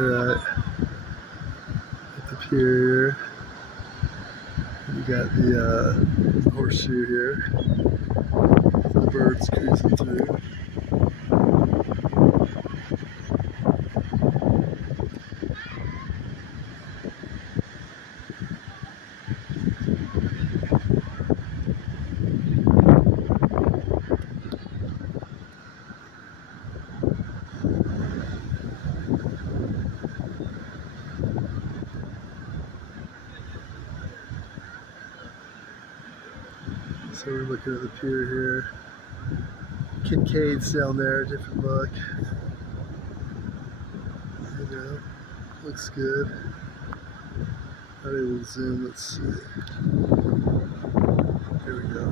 Alright, at the pier here. You got the horseshoe here. The birds cruising through. So we're looking at the pier here. Kincaid's down there, different look. You know, looks good. Not able to zoom, let's see. Here we go.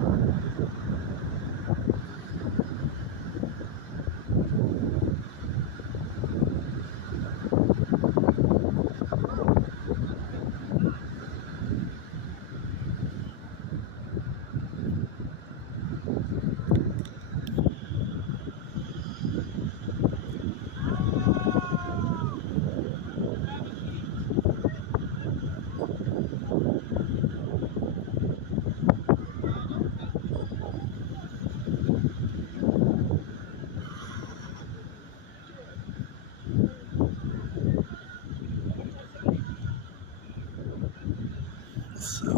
So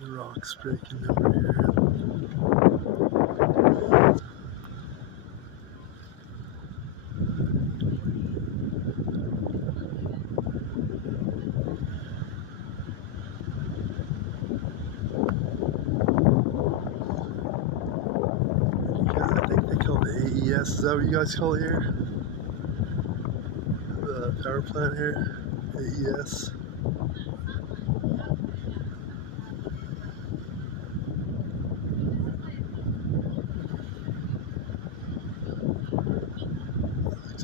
the rocks breaking over here. I think they call it AES. Is that what you guys call it here? The power plant here? AES.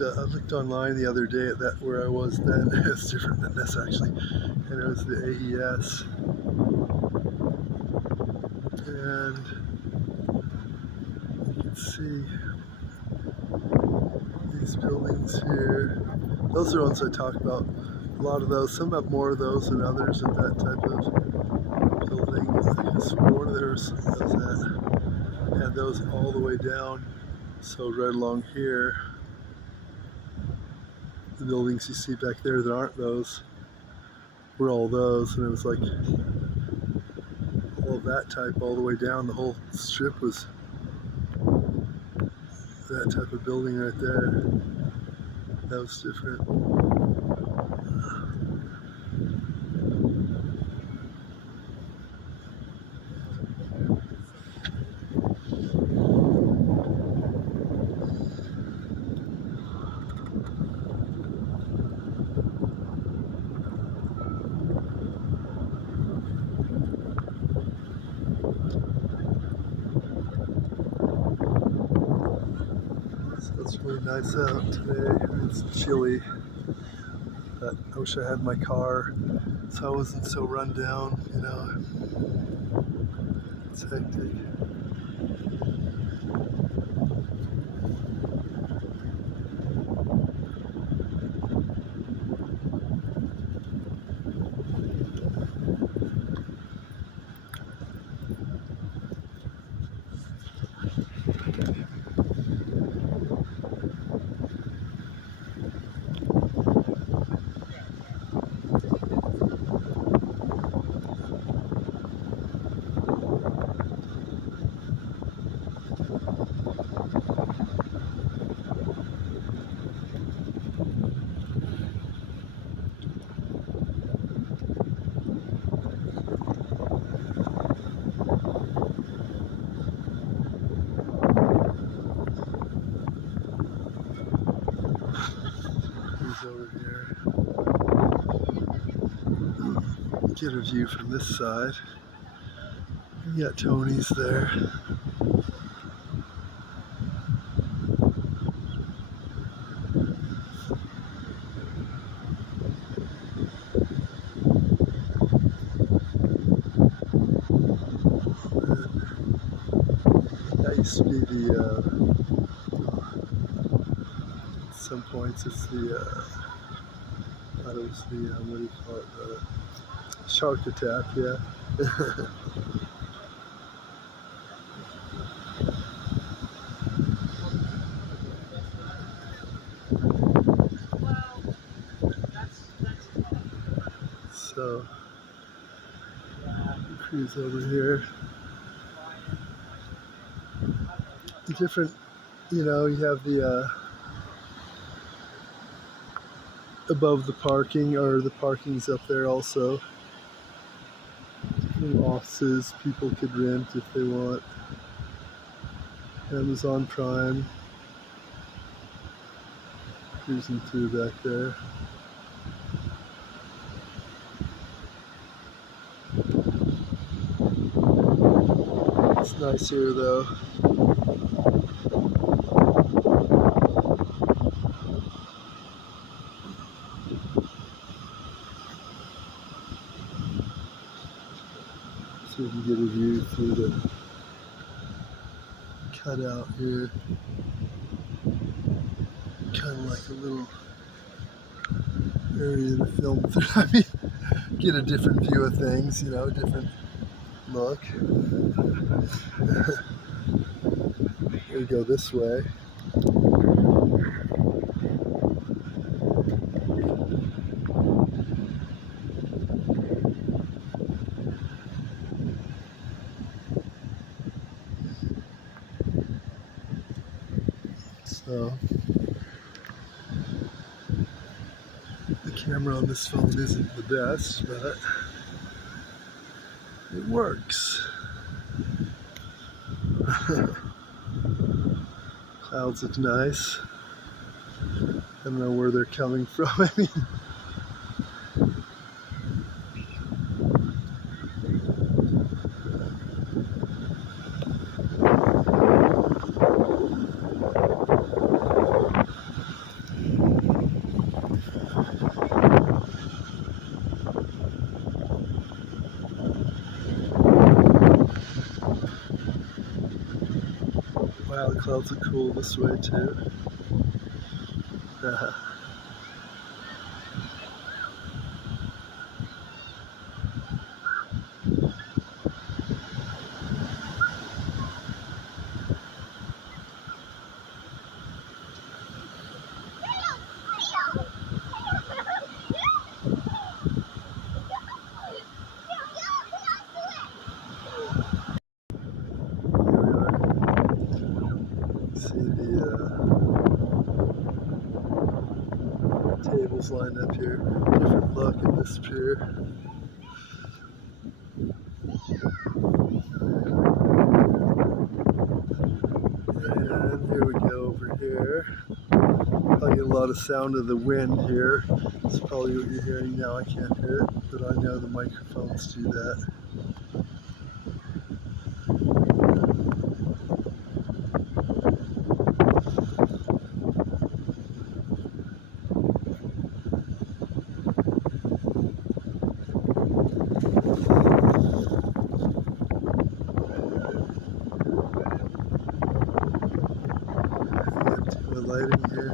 I looked online the other day at that where I was then. It's different than this actually. And it was the AES. And you can see these buildings here. Those are the ones I talk about. A lot of those. Some have more of those than others of that type of building. I guess one of theirs does that. Had those all the way down. So right along here, the buildings you see back there that aren't those were all those, and it was like all of that type all the way down. The whole strip was that type of building right there. That was different. It's really nice out today. It's chilly. But I wish I had my car so I wasn't so run down, you know. It's hectic. Over here. Get a view from this side. You got Tony's there. used to be the, at some points it's the, I thought it was the, what do you call it, the shark attack, yeah. So, cruise over here. Different, you know, you have the, above the parking, or the parking's up there also. Different offices people could rent if they want. Amazon Prime. Cruising through back there. It's nice here though. So you can get a view through the cutout here. Kind of like a little area to film through. I mean, get a different view of things, you know, different look. We go this way. So the camera on this phone isn't the best, but it works. Clouds look nice. I don't know where they're coming from. I mean, wow, the clouds look cool this way too. See the tables lined up here. Different look at this pier. And here we go over here. Probably get a lot of sound of the wind here. That's probably what you're hearing now. I can't hear it, but I know the microphones do that. The lighting here.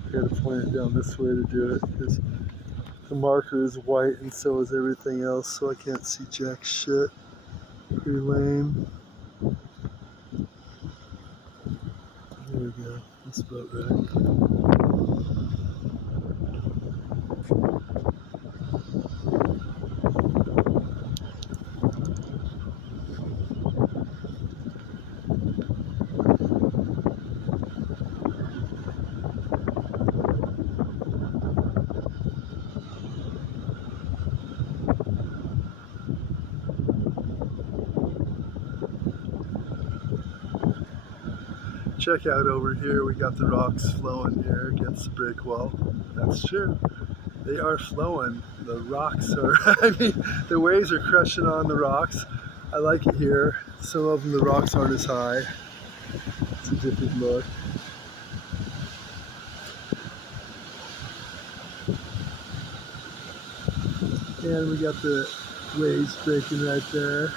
I gotta point it down this way to do it because the marker is white and so is everything else, so I can't see jack shit. Pretty lame. There we go. That's about right. Check out over here, we got the rocks flowing here against the brick wall. That's true. They are flowing. The rocks are, I mean, the waves are crushing on the rocks. I like it here. Some of them, the rocks aren't as high. It's a different look. And we got the waves breaking right there.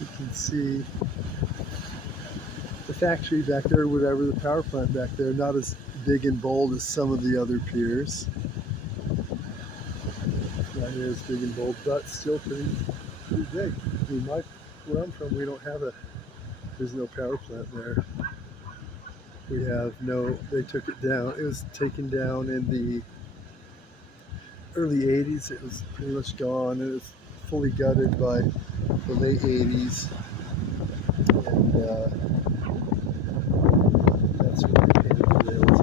You can see the factory back there, whatever, the power plant back there, not as big and bold as some of the other piers. Not near as big and bold, but still pretty big. I mean, where I'm from, we don't have there's no power plant there. We have they took it down. It was taken down in the early 80s. It was pretty much gone. It was fully gutted by the late 80s. And that's when they painted the rails.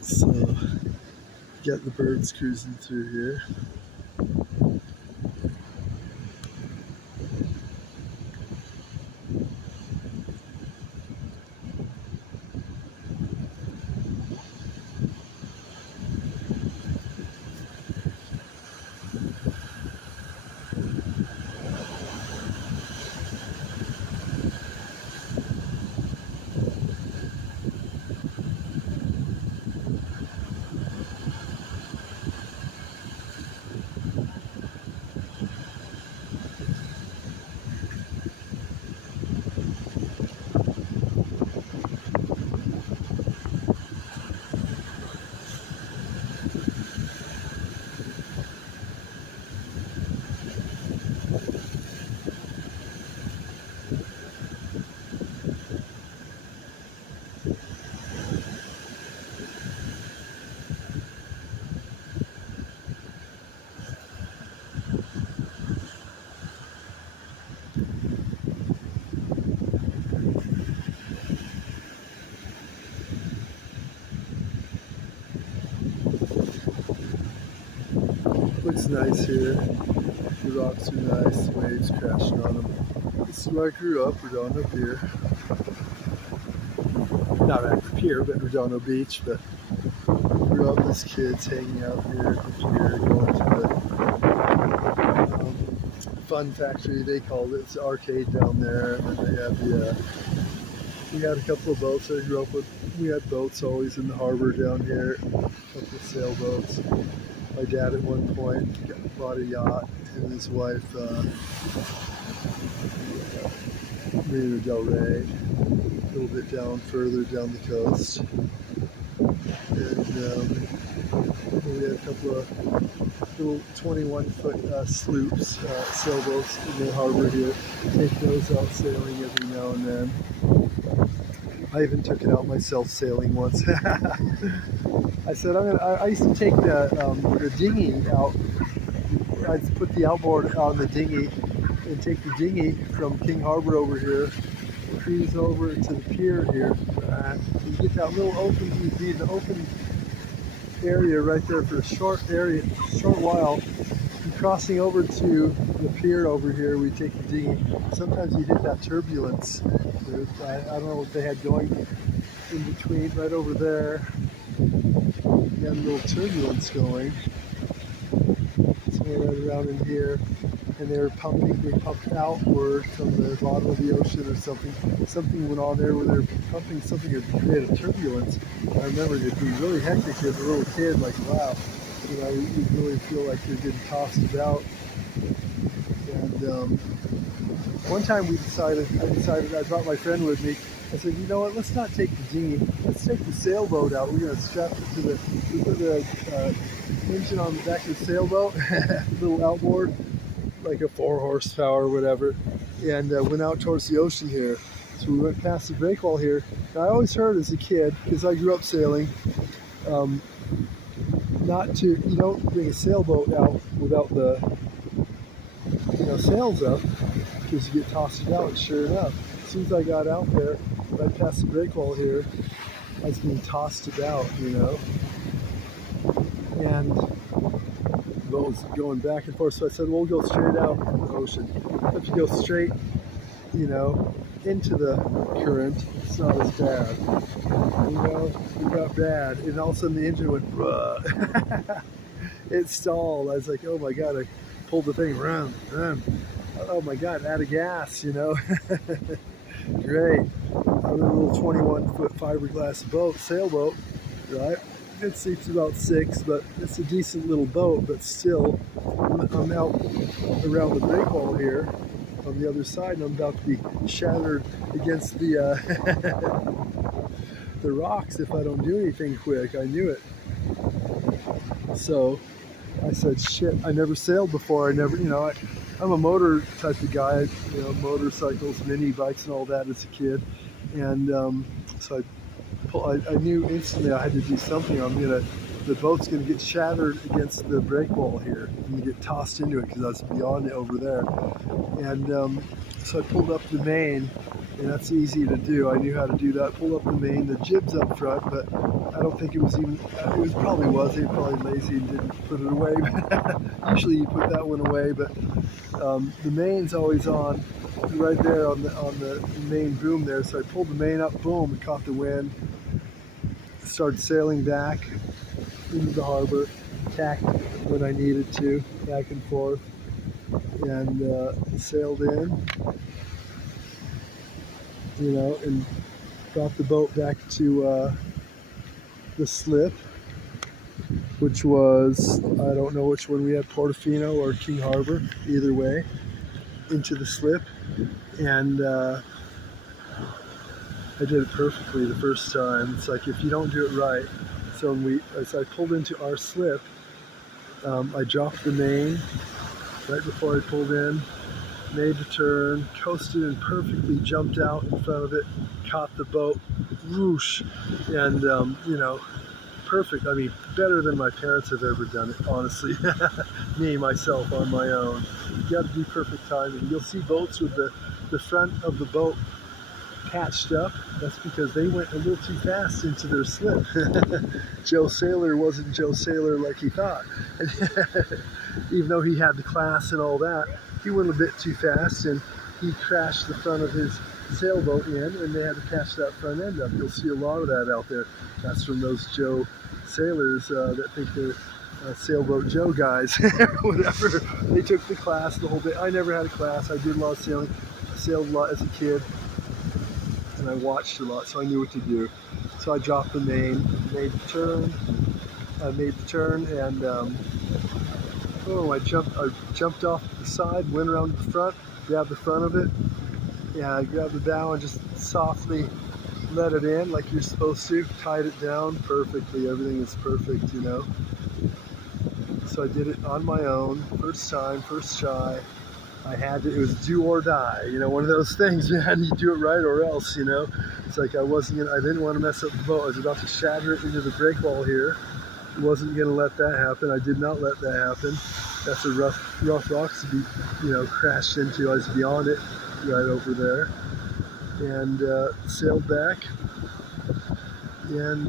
So, got the birds cruising through here. Looks nice here. The rocks are nice, the waves crashing on them. This is where I grew up, Redondo Pier. Not at the pier, but Redondo Beach. But grew up as kids hanging out here at the pier, going to the fun factory, they called it. It's the arcade down there. And then they had we had a couple of boats I grew up with. We had boats always in the harbor down here, a couple of sailboats. My dad at one point bought a yacht, and his wife, Marina Del Rey, a little bit further down the coast. And we had a couple of little 21-foot sloops, sailboats in the harbor here. Take those out sailing every now and then. I even took it out myself sailing once. I said I used to take the dinghy out. I'd put the outboard on the dinghy and take the dinghy from King Harbor over here, cruise over to the pier here. You get that little open, you'd be in the open area right there for a short while. And crossing over to the pier over here, we take the dinghy. Sometimes you get that turbulence. I don't know what they had going in between, right over there. You had a little turbulence going. So right around in here. and they pumped outward from the bottom of the ocean or something. Something went on there where they were pumping something that created turbulence. I remember it being really hectic as a little kid, like, wow, you really feel like you're getting tossed about. And one time I brought my friend with me. I said, you know what, let's not take the dinghy, let's take the sailboat out. We're going to strap it to we put the engine on the back of the sailboat, little outboard, like a 4 horsepower or whatever, and went out towards the ocean here. So we went past the breakwall here. Now, I always heard as a kid, because I grew up sailing, you don't bring a sailboat out without the sails up, because you get tossed about. And sure enough, as soon as I got out there, right past the breakwall here, I was being tossed about, and the boat was going back and forth. So I said, we'll go straight out in the ocean. If you go straight, into the current, it's not as bad. It got bad, and all of a sudden the engine went, it stalled. I was like, oh my God, I pulled the thing, run. Oh my God, out of gas, Great. I'm in a little 21-foot fiberglass sailboat, right? It seats about 6, but it's a decent little boat, but still, I'm out around the breakwall here on the other side, and I'm about to be shattered against the the rocks if I don't do anything quick. I knew it. So I said, shit, I never sailed before. I'm a motor type of guy, motorcycles, mini bikes and all that as a kid. And so I knew instantly I had to do something. The boat's gonna get shattered against the breakwall here. I'm gonna get tossed into it because I was beyond it over there. And so I pulled up the main, and that's easy to do. I knew how to do that. Pulled up the main, the jib's up front, but I don't think it was even, they were probably lazy and didn't put it away. Usually you put that one away, but the main's always on right there on the main boom there. So I pulled the main up, boom, it caught the wind, started sailing back into the harbor, tacked when I needed to, back and forth, and sailed in, and brought the boat back to the slip, which was, I don't know which one we had, Portofino or King Harbor, either way, into the slip. And I did it perfectly the first time. It's like, if you don't do it right. So as I pulled into our slip, I dropped the main right before I pulled in, made the turn, coasted and perfectly jumped out in front of it, caught the boat, whoosh, and perfect. I mean, better than my parents have ever done it, honestly. Myself, on my own. You got to do perfect timing. You'll see boats with the front of the boat patched up. That's because they went a little too fast into their slip. Joe Sailor wasn't Joe Sailor like he thought. Even though he had the class and all that, he went a bit too fast, and he crashed the front of his sailboat in, and they had to patch that front end up. You'll see a lot of that out there. That's from those Joe Sailors that think they're Sailboat Joe guys, whatever. They took the class the whole day. I never had a class. I did a lot of sailing. I sailed a lot as a kid, and I watched a lot, so I knew what to do. So I dropped the main, made the turn, and boom, I jumped off the side, went around the front, grabbed the front of it, I grabbed the bow and just softly let it in like you're supposed to, tied it down perfectly. Everything is perfect, So I did it on my own, first time, first try. It was do or die, one of those things, man. You do it right or else, It's like I didn't want to mess up the boat. I was about to shatter it into the breakwall here. Wasn't going to let that happen. I did not let that happen. That's a rough rocks to be, crashed into. I was beyond it, right over there, and sailed back and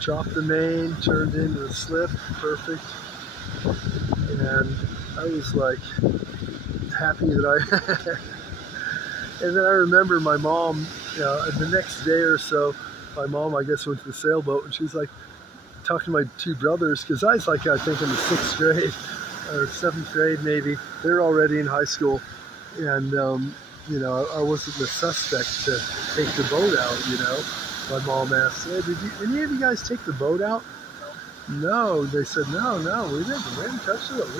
dropped the main, turned into the slip, perfect. And I was like happy that and then I remember my mom, the next day or so, my mom, I guess, went to the sailboat, and she was like talking to my two brothers, because I was like, I think in the 6th grade, or 7th grade maybe. They're already in high school, and you know, I wasn't the suspect to take the boat out. You know, my mom asked, "Hey, did any of you guys take the boat out?" No, they said, no, we didn't. We didn't touch the boat.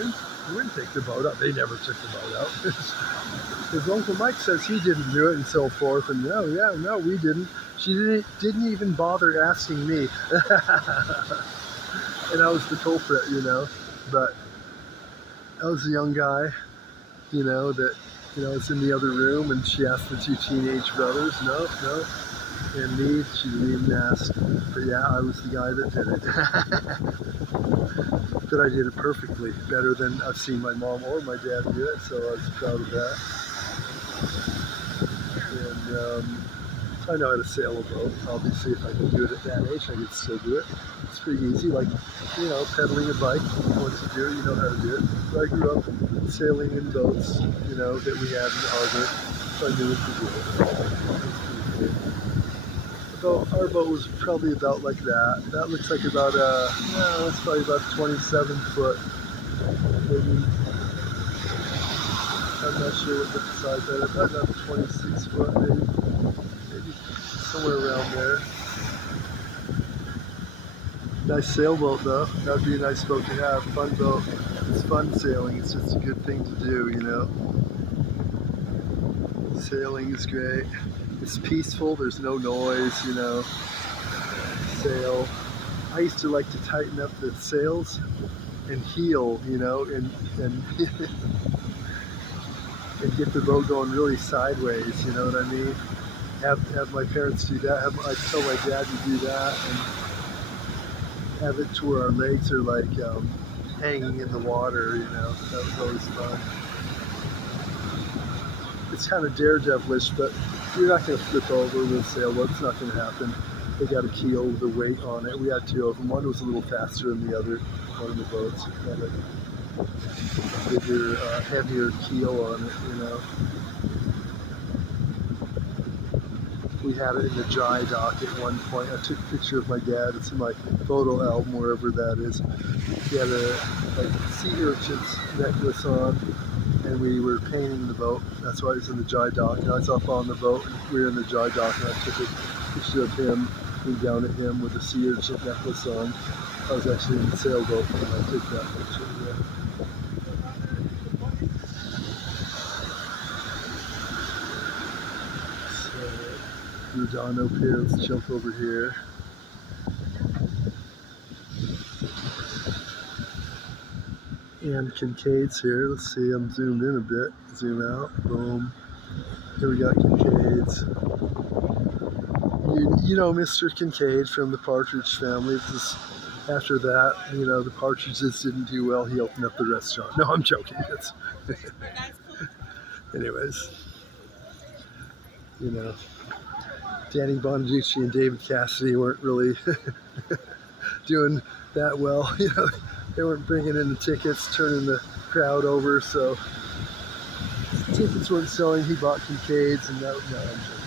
We didn't take the boat out. They never took the boat out. His Uncle Mike says he didn't do it and so forth. And no, we didn't. She didn't even bother asking me. And I was the culprit, you know. But I was a young guy, you know, that, you know, was in the other room, and she asked the two teenage brothers. No. And me, she didn't even ask. But yeah, I was the guy that did it. But I did it perfectly, better than I've seen my mom or my dad do it, so I was proud of that. And so I know how to sail a boat. Obviously, if I can do it at that age, I could still do it. It's pretty easy, like, you know, pedaling a bike. Once you do it, you know how to do it. So I grew up sailing in boats, you know, that we had in the harbor, so I knew what to do. Our boat was probably about like that. That looks like about it's probably about 27 foot, maybe. I'm not sure what the size of it is. Probably about 26 foot, maybe somewhere around there. Nice sailboat though. That'd be a nice boat to have. Fun boat. It's fun sailing. It's just a good thing to do, you know. Sailing is great. It's peaceful. There's no noise, you know. Sail. I used to like to tighten up the sails and heel, you know, and and get the boat going really sideways. You know what I mean? Have my parents do that. I tell my dad to do that, and have it to where our legs are like hanging in the water. You know, that was always fun. It's kind of daredevilish, but you're not going to flip over with a sailboat. It's not going to happen. They got a keel with a weight on it. We had two of them. One was a little faster than the other. One of the boats had a bigger, heavier keel on it, you know. We had it in the dry dock at one point. I took a picture of my dad. It's in my photo album, wherever that is. He had a sea urchin's necklace on, and we were painting the boat. That's why it was in the dry dock. And I was up on the boat, and we were in the dry dock, and I took a picture of him, looking down at him with a sea urchin necklace on. I was actually in the sailboat when I took that picture. Yeah. So, we're down up here. Let's jump over here. And Kincaid's here. Let's see, I'm zoomed in a bit. Zoom out. Boom. Here we got Kincaid's. You know Mr. Kincaid from the Partridge Family. Just after that, you know, the Partridges didn't do well. He opened up the restaurant. No, I'm joking. Anyways, you know, Danny Bonaducci and David Cassidy weren't really doing that well. You know, they weren't bringing in the tickets, turning the crowd over, so tickets weren't selling. He bought Kincaid's, and that no, I'm joking.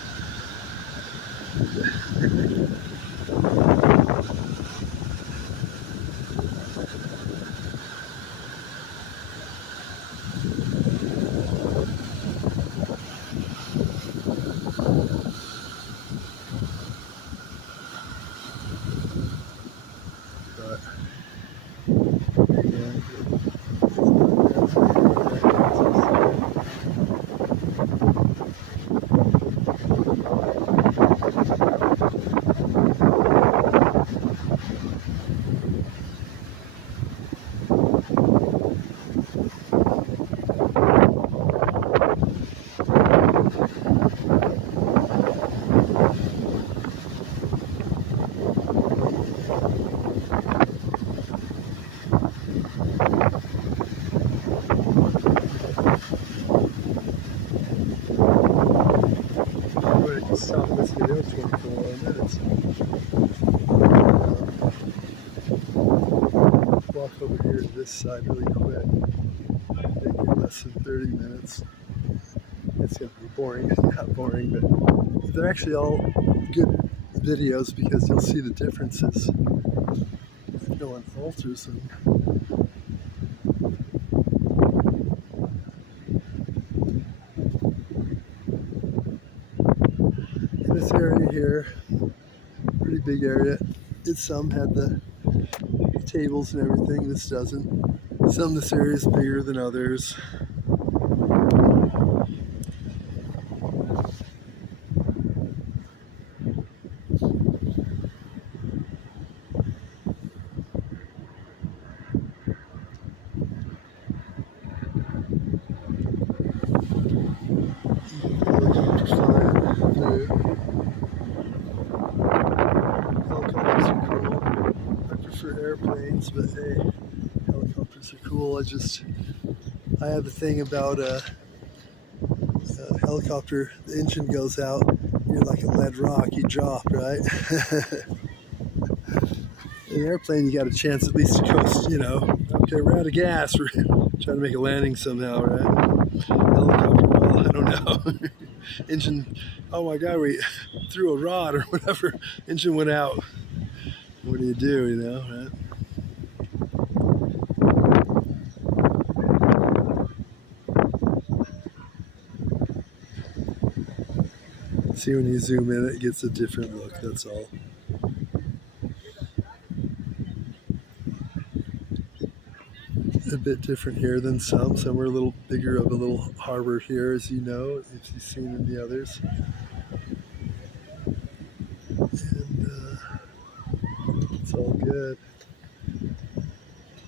But yeah. Stop this video 24 minutes. Walk over here to this side really quick. Maybe less than 30 minutes. It's going to be boring. Not boring, but they're actually all good videos because you'll see the differences if no one alters them. pretty big area. Some had the tables and everything. This doesn't. Some of this area is bigger than others. Helicopters flying through. Helicopters are cool. I prefer airplanes, but hey, helicopters are cool. I have a thing about a helicopter. The engine goes out, you're like a lead rock. You drop, right? In an airplane, you got a chance at least to coast. Okay, we're out of gas. We're trying to make a landing somehow, right? Helicopter, well, I don't know. Engine, oh my God, we threw a rod or whatever. Engine went out. What do you do, right? See, when you zoom in, it gets a different look, that's all. A bit different here than some. Some are a little bigger of a little harbor here, as you know, if you've seen in the others. And it's all good.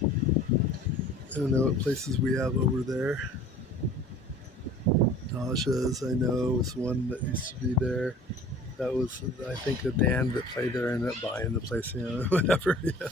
I don't know what places we have over there. Nasha's, I know, was one that used to be there. That was, I think, the band that played there ended up buying the place, whatever. Yeah.